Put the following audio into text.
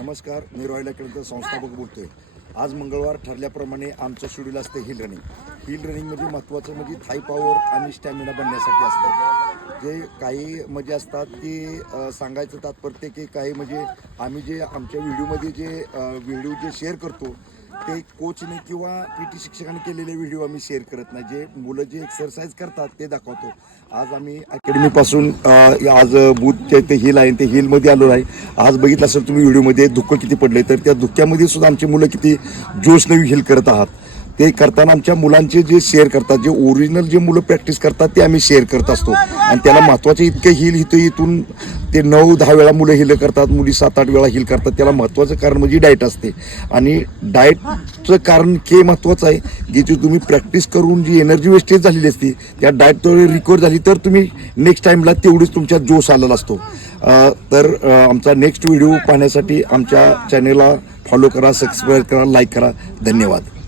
नमस्कार, मी रॉयल अकॅडमीचा संस्थापक बोलतोय. आज मंगळवार ठरल्याप्रमाणे आमचं शेड्यूल असतं हिल रनिंग. हिल रनिंग म्हणजे महत्त्वाचं म्हणजे थाई पॉवर आणि स्टॅमिना बनण्यासाठी असतं. जे काही म्हणजे असतात की सांगायचं तात्पर्य की काही म्हणजे आम्ही जे आमच्या व्हिडिओमध्ये जे व्हिडिओ जे शेअर करतो ते कोचने किंवा PT शिक्षकांनी केलेले व्हिडिओ आम्ही शेअर करत नाही. जे मुलं जे एक्सरसाइज करतात ते दाखवतो. आज आम्ही अकॅडमीपासून आज बुधचे ते हिल आहे, ते हिलमध्ये आलो आहे. आज बघितलं असेल तुम्ही व्हिडिओमध्ये धुकं किती पडले, तर त्या धुक्यामध्ये सुद्धा आमची मुलं किती जोशने हिल करत आहात. ते करताना आमच्या मुलांचे जे शेअर करतात, जे ओरिजिनल जे मुलं प्रॅक्टिस करतात ते आम्ही शेअर करत असतो. आणि त्याला महत्त्वाचे इतके हिल इथून ते 9-10 वेळा मुलं हिल करतात, मुली 7-8 वेळा हिल करतात. त्याला महत्त्वाचं कारण म्हणजे डाएट असते. आणि डाएटचं कारण हे महत्त्वाचं आहे की जी तुम्ही प्रॅक्टिस करून जी एनर्जी वेस्टेज झालेली असते त्या डाएट रिकवर झाली तर तुम्ही नेक्स्ट टाईमला तेवढीच तुमच्या जोश आलेला असतो. तर आमचा नेक्स्ट व्हिडिओ पाहण्यासाठी आमच्या चॅनेलला फॉलो करा, सबस्क्राईब करा, लाईक करा. धन्यवाद.